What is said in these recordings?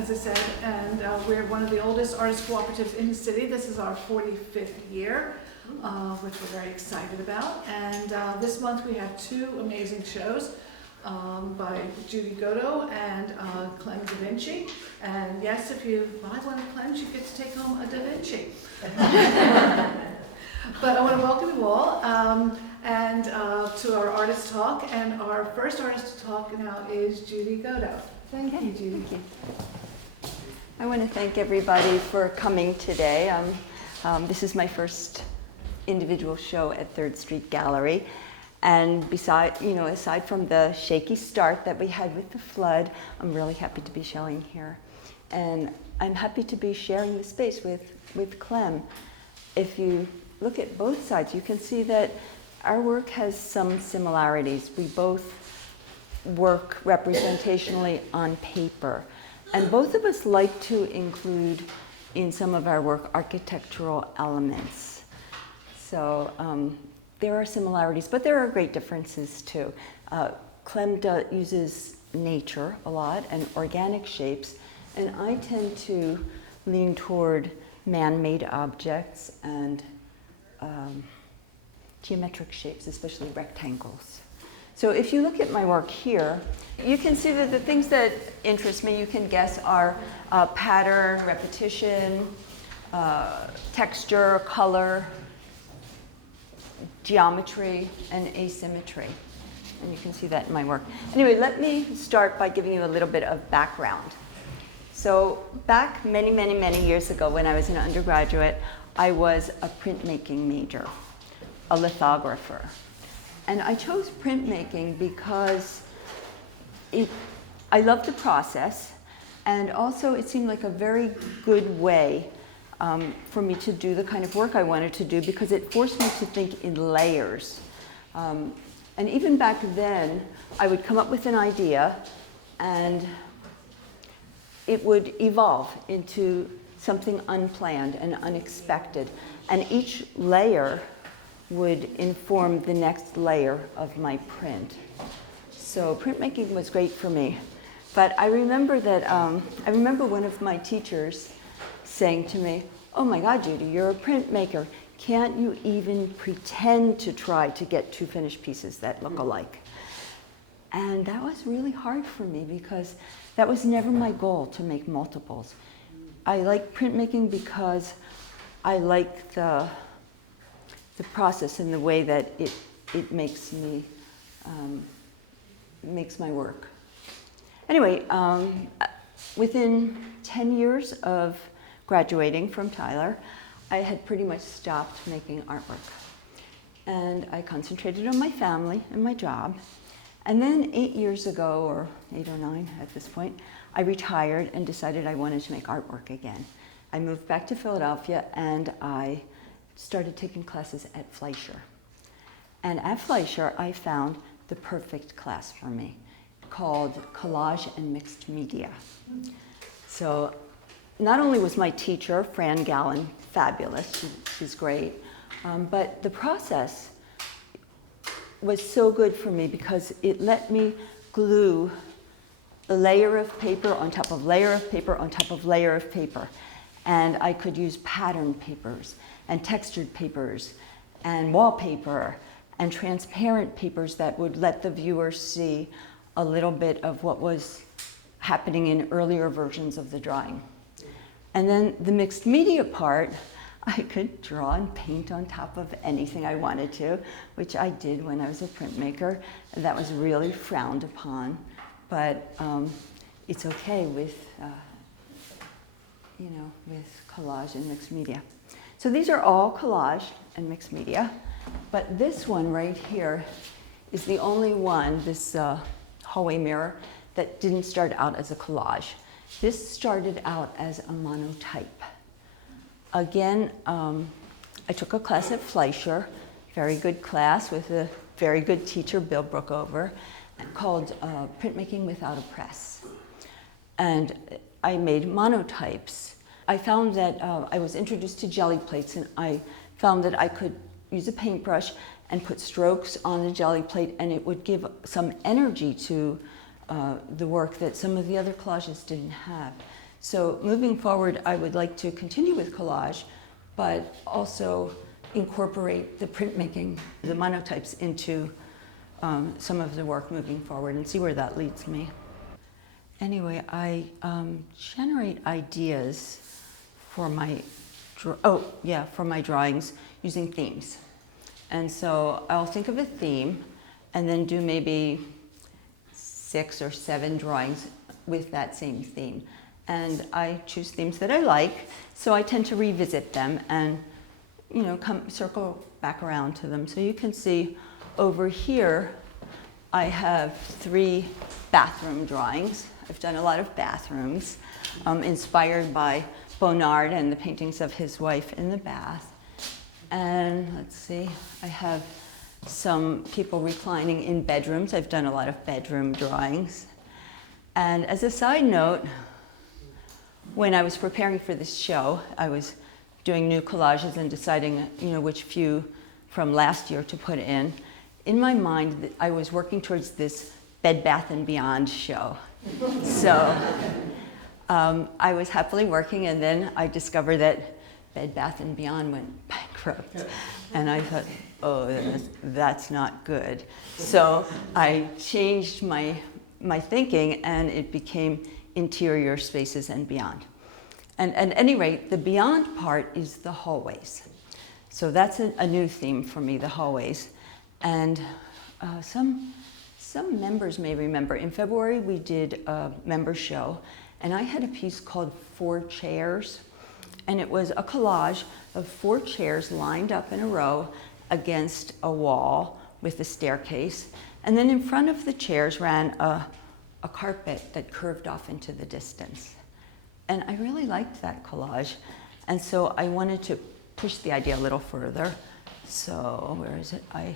as I said, and we're one of the oldest artist cooperatives in the city. This is our 45th year, which we're very excited about. And this month we have two amazing shows by Judith Goto and Clem Da Vinci. And yes, if you buy one of Clem's, you get to take home a Da Vinci. But I want to welcome you all and to our artist talk. And our first artist to talk now is Judith Goto. Thank you, Judith. Thank you. I want to thank everybody for coming today. This is my first individual show at Third Street Gallery. And aside from the shaky start that we had with the flood, I'm really happy to be showing here. And I'm happy to be sharing the space with Clem. If you look at both sides, you can see that our work has some similarities. We both work representationally on paper. And both of us like to include in some of our work architectural elements. So there are similarities, but there are great differences too. Clem uses nature a lot and organic shapes, and I tend to lean toward man-made objects and geometric shapes, especially rectangles. So if you look at my work here, you can see that the things that interest me, you can guess, are pattern, repetition, texture, color, geometry, and asymmetry. And you can see that in my work. Anyway, let me start by giving you a little bit of background. So back many, many, many years ago when I was an undergraduate, I was a printmaking major, a lithographer. And I chose printmaking because I loved the process, and also it seemed like a very good way for me to do the kind of work I wanted to do, because it forced me to think in layers. And even back then, I would come up with an idea, and it would evolve into something unplanned and unexpected. And each layer would inform the next layer of my print. So printmaking was great for me. But I remember that, I remember one of my teachers saying to me, "Oh my God, Judy, you're a printmaker. Can't you even pretend to try to get two finished pieces that look alike?" And that was really hard for me because that was never my goal, to make multiples. I like printmaking because I like the process and the way that it makes me, makes my work. Anyway, within 10 years of graduating from Tyler, I had pretty much stopped making artwork. And I concentrated on my family and my job. And then 8 years ago, or 8 or 9 at this point, I retired and decided I wanted to make artwork again. I moved back to Philadelphia and I started taking classes at Fleischer. And at Fleischer, I found the perfect class for me, called Collage and Mixed Media. So not only was my teacher, Fran Gallen, fabulous, she's great, but the process was so good for me because it let me glue a layer of paper on top of layer of paper on top of layer of paper. And I could use pattern papers and textured papers and wallpaper and transparent papers that would let the viewer see a little bit of what was happening in earlier versions of the drawing. And then the mixed media part, I could draw and paint on top of anything I wanted to, which I did when I was a printmaker. That was really frowned upon, but it's okay with, with collage and mixed media. So these are all collage and mixed media, but this one right here is the only one, this hallway mirror, that didn't start out as a collage. This started out as a monotype. Again, I took a class at Fleischer, very good class with a very good teacher, Bill Brookover, called Printmaking Without a Press. And I made monotypes. I found that I was introduced to jelly plates, and I found that I could use a paintbrush and put strokes on the jelly plate, and it would give some energy to the work that some of the other collages didn't have. So moving forward, I would like to continue with collage, but also incorporate the printmaking, the monotypes into some of the work moving forward and see where that leads me. Anyway, I generate ideas for my drawings using themes. And so I'll think of a theme and then do maybe 6 or 7 drawings with that same theme. And I choose themes that I like, so I tend to revisit them and circle back around to them. So you can see over here, I have 3 bathroom drawings. I've done a lot of bathrooms, inspired by Bonnard and the paintings of his wife in the bath. And let's see, I have some people reclining in bedrooms. I've done a lot of bedroom drawings. And as a side note, when I was preparing for this show, I was doing new collages and deciding, which few from last year to put in. In my mind, I was working towards this Bed Bath & Beyond show. So I was happily working, and then I discovered that Bed Bath & Beyond went bankrupt. And I thought, oh, that's not good. So I changed my thinking, and it became interior spaces and beyond. And at any rate, the beyond part is the hallways. So that's a new theme for me, the hallways. And some members may remember, in February we did a member show, and I had a piece called 4 Chairs. And it was a collage of 4 chairs lined up in a row against a wall with a staircase. And then in front of the chairs ran a carpet that curved off into the distance. And I really liked that collage. And so I wanted to push the idea a little further. So where is it? I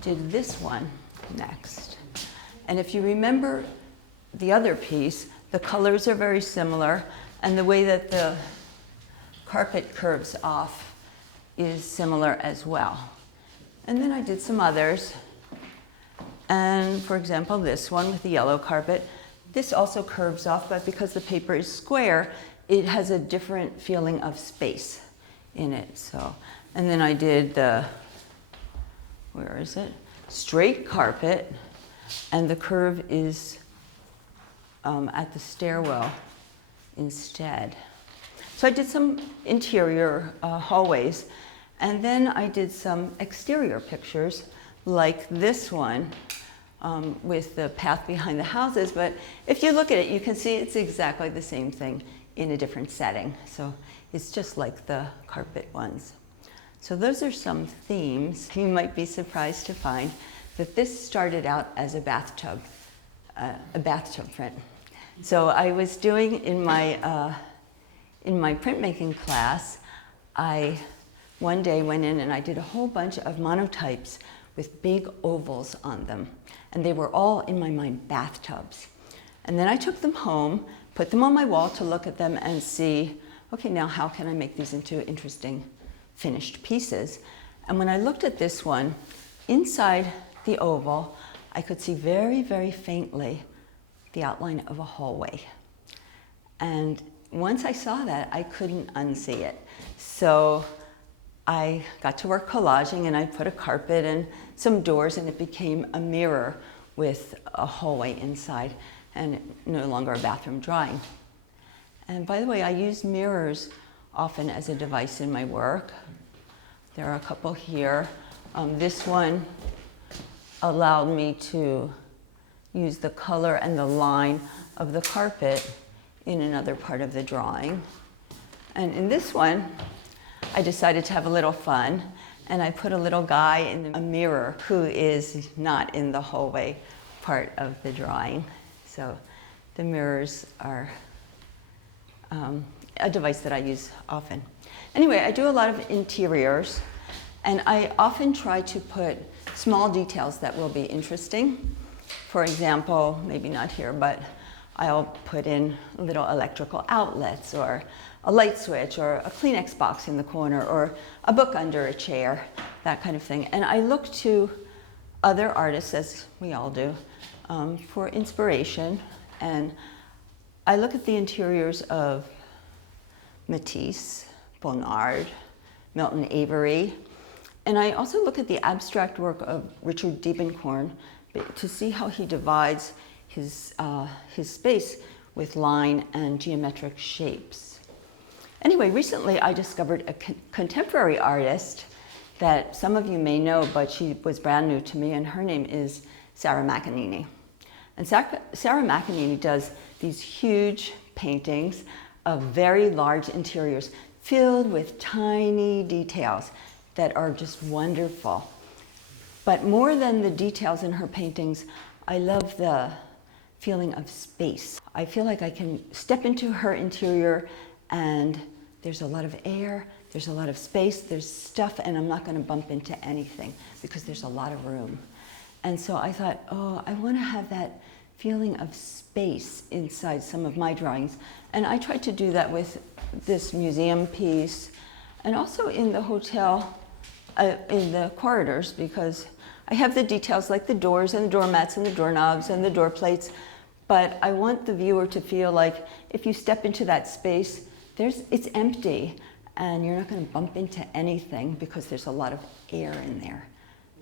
did this one next. And if you remember the other piece, the colors are very similar, and the way that the carpet curves off is similar as well. And then I did some others. And for example, this one with the yellow carpet, this also curves off, but because the paper is square, it has a different feeling of space in it. So, and then I did the, where is it? Straight carpet, and the curve is at the stairwell instead. So I did some interior hallways, and then I did some exterior pictures, like this one with the path behind the houses. But if you look at it, you can see it's exactly the same thing in a different setting. So it's just like the carpet ones. So those are some themes. You might be surprised to find that this started out as a bathtub print. So I was doing in my printmaking class, I one day went in and I did a whole bunch of monotypes with big ovals on them. And they were all, in my mind, bathtubs. And then I took them home, put them on my wall to look at them and see, okay, now how can I make these into interesting finished pieces? And when I looked at this one, inside the oval, I could see very, very faintly the outline of a hallway. And once I saw that, I couldn't unsee it. So I got to work collaging, and I put a carpet and some doors, and it became a mirror with a hallway inside, and no longer a bathroom drawing. And by the way, I use mirrors often as a device in my work. There are a couple here. This one allowed me to use the color and the line of the carpet in another part of the drawing. And in this one, I decided to have a little fun, and I put a little guy in a mirror who is not in the hallway part of the drawing. So the mirrors are a device that I use often. Anyway, I do a lot of interiors, and I often try to put small details that will be interesting. For example, maybe not here, but I'll put in little electrical outlets, or a light switch, or a Kleenex box in the corner, or a book under a chair, that kind of thing. And I look to other artists, as we all do, for inspiration. And I look at the interiors of Matisse, Bonnard, Milton Avery, and I also look at the abstract work of Richard Diebenkorn to see how he divides his space with line and geometric shapes. Anyway, recently I discovered a contemporary artist that some of you may know, but she was brand new to me, and her name is Sarah McAneny. And Sarah McAneny does these huge paintings of very large interiors filled with tiny details that are just wonderful. But more than the details in her paintings, I love the feeling of space. I feel like I can step into her interior and there's a lot of air, there's a lot of space, there's stuff, and I'm not going to bump into anything because there's a lot of room. And so I thought, oh, I want to have that feeling of space inside some of my drawings. And I tried to do that with this museum piece and also in the hotel, in the corridors, because I have the details like the doors and the doormats and the doorknobs and the door plates, but I want the viewer to feel like if you step into that space, it's empty and you're not going to bump into anything because there's a lot of air in there.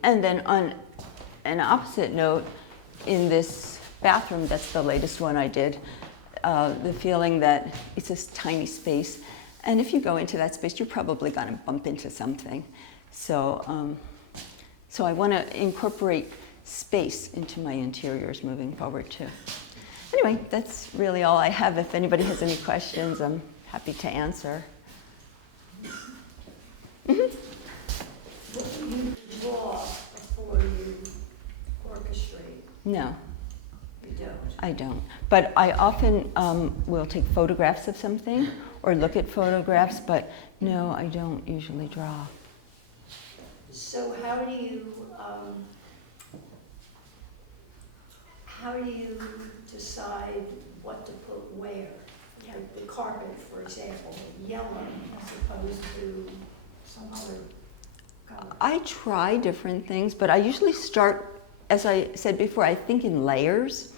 And then on an opposite note, in this bathroom, that's the latest one I did, the feeling that it's this tiny space, and if you go into that space, you're probably going to bump into something. So, so I want to incorporate space into my interiors moving forward too. Anyway, that's really all I have. If anybody has any questions, I'm happy to answer. What do you draw before you orchestrate? No, You don't. I don't. But I often will take photographs of something or look at photographs, but no, I don't usually draw. So how do you decide what to put where? Like the carpet, for example, yellow as opposed to some other color. I try different things, but I usually start, as I said before, I think in layers,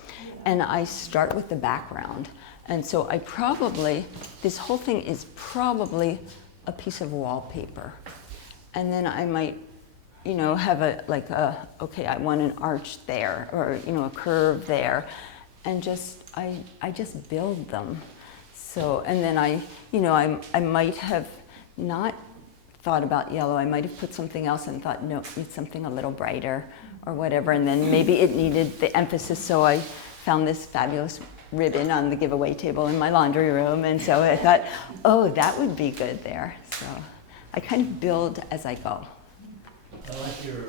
and I start with the background. And so this whole thing is probably a piece of wallpaper. And then I might, have okay, I want an arch there, or, a curve there. And I just build them. So, and then I might have not thought about yellow. I might have put something else and thought, no, it's something a little brighter or whatever. And then maybe it needed the emphasis, so I found this fabulous ribbon on the giveaway table in my laundry room. And so I thought, oh, that would be good there. So I kind of build as I go. I like your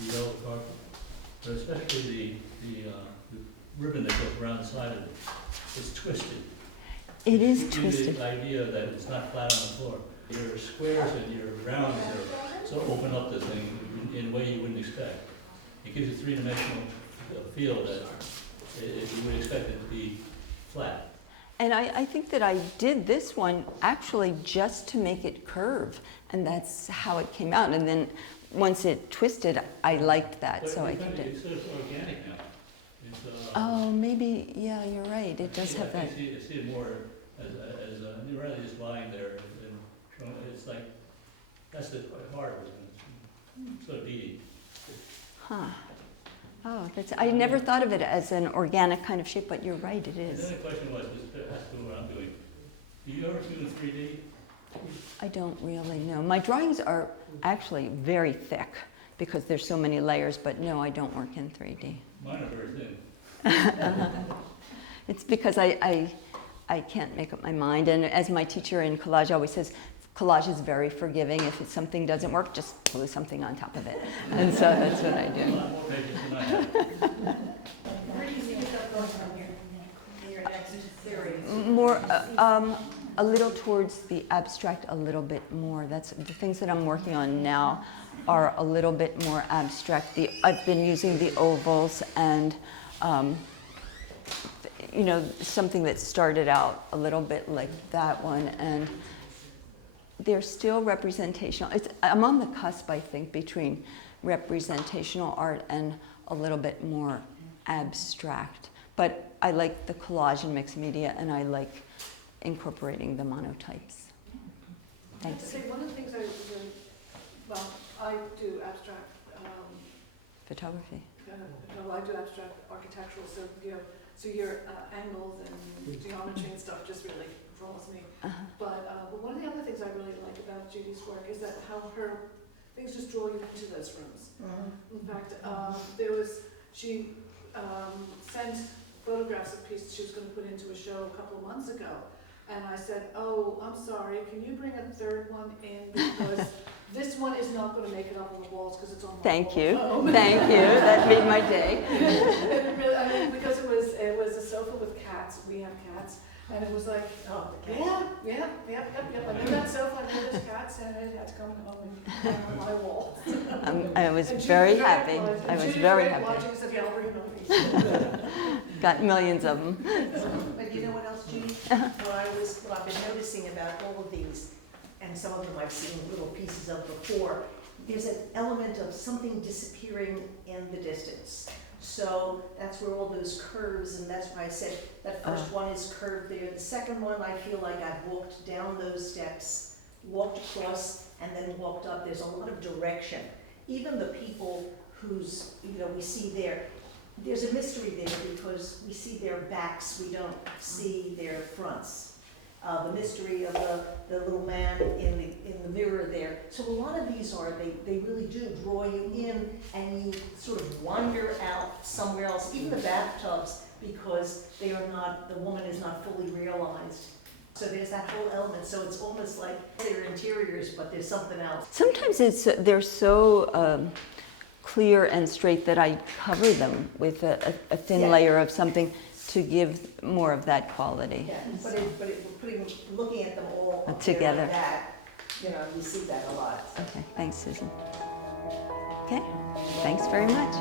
yellow carpet, but especially the ribbon that goes around the side of it. It's twisted. It is It gives you twisted. the idea that it's not flat on the floor. Your squares and your rounds are so open up the thing in a way you wouldn't expect. It gives you a three-dimensional feel that you would expect it to be flat. And I think that I did this one actually just to make it curve, and that's how it came out. And then once it twisted, I liked that, But so I kept it. It's sort of organic now. It's, Oh, maybe, yeah, you're right. It does have that. I see it more as rather than just lying there and showing, it's like, that's the hard one. It's sort of beady. Huh. Oh, I never thought of it as an organic kind of shape, but you're right, it And is. then the question was, this has to do what I'm doing. Do you ever do 3D? I don't really know. My drawings are actually very thick because there's so many layers, but no, I don't work in 3D. Mine are very thin. It's because I can't make up my mind, and as my teacher in collage always says, collage is very forgiving. If something doesn't work, just glue something on top of it. And so that's what I A do. lot more pages than I have. Where do you see yourself going from here in your next series? More, a little towards the abstract, a little bit more. That's the things that I'm working on now are a little bit more abstract. I've been using the ovals and, something that started out a little bit like that one, and they're still representational. I'm on the cusp, I think, between representational art and a little bit more abstract. But I like the collage and mixed media, and I like incorporating the monotypes. I have to Thanks. say, one of the things I do abstract, Photography. I do abstract architectural, so, so your angles and geometry and stuff just really draws me. But one of the other things I really like about Judy's work is that how her things just draw you into those rooms. In fact, she sent photographs of pieces she was going to put into a show a couple of months ago. And I said, oh, I'm sorry, can you bring a third one in, because this one is not going to make it up on the walls because it's on my Thank you. wall. Thank you. That made my day. Because it was a sofa with cats. We have cats. And it was like, Oh, the cat. yep. I knew that sofa, I knew there's cats, and it had to come home and hang on my wall. I was And very Judy happy. liked it. I was Judy very liked happy. watching us if y'all bring it over. Got millions of them. But you know what else, Judy? What I've been noticing about all of these, and some of them I've seen little pieces of before, there's an element of something disappearing in the distance. So that's where all those curves, and that's why I said that first one is curved there. The second one, I feel like I've walked down those steps, walked across, and then walked up. There's a lot of direction. Even the people whose, we see there's a mystery there because we see their backs, we don't see their fronts. The mystery of the little man in the mirror there. So a lot of these they really do draw you in, and you sort of wander out somewhere else, even the bathtubs, because the woman is not fully realized. So there's that whole element, so it's almost like they're interiors, but there's something else. Sometimes they're so clear and straight that I cover them with a thin layer of something to give more of that quality. Yeah, looking at them all up Together. there like that, you see that a lot. Okay, thanks, Susan. Okay, thanks very much.